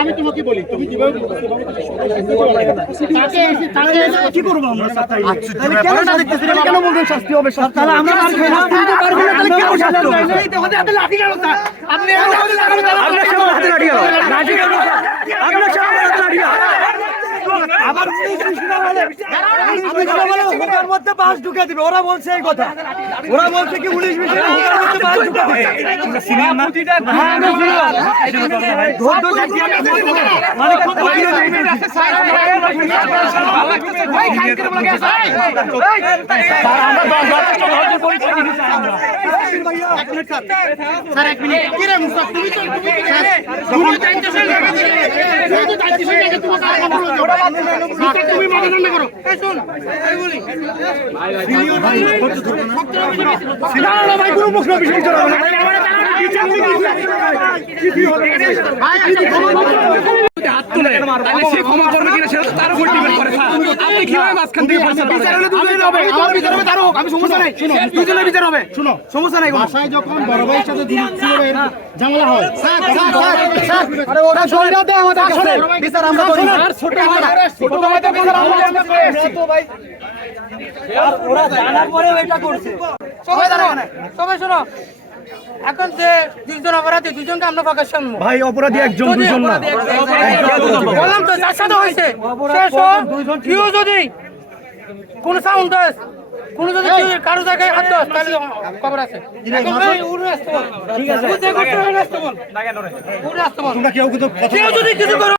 আমি তোমাকে বলি তুমি কিভাবে কি করবো আমরা কেন বলবেন শাস্তি হবে? তাহলে আমরা লাঠি গেল আপনি মধ্যে বাস ঢুকে দিবে। ওরা বলছে এই কথা, ওরা বলছে কি পুলিশ তুমি মানদণ্ড করো। ভাই কোনো প্রশ্ন বিষয় হাত তুলে সে ক্ষমা করবে কিনা সেটা তার উপর ডিপেন্ড করে। আপনি কিভাবে মাঝখান থেকে আমি সমস্যা নাই, দুজনের বিচার হবে। শুনো সমস্যা নাই, বাসায় যখন বড় ভাইয়ের সাথে ঝামেলা হয় আরে ওরা সইরা দেয় আমাদের কাছে বিচার আমরা করি। আর ছোট ভাইদের বিচার আমরা তো ভাই আর ওরা জানার পরে এটা করছে। সবাই জানে সবাই শোনো, এখন যে দুইজন অপরাধী দুইজনকে আমরা প্রকাশ করব। ভাই অপরাধী একজন দুইজন না, বললাম তো যার সাথে হয়েছে কেউ যদি কোন সাউন্ড হয়, কোন যদি কারো জায়গায় হাত দাও তাহলে খবর আছে। ঠিক আছে, তোমরা কেউ যদি কিছু করো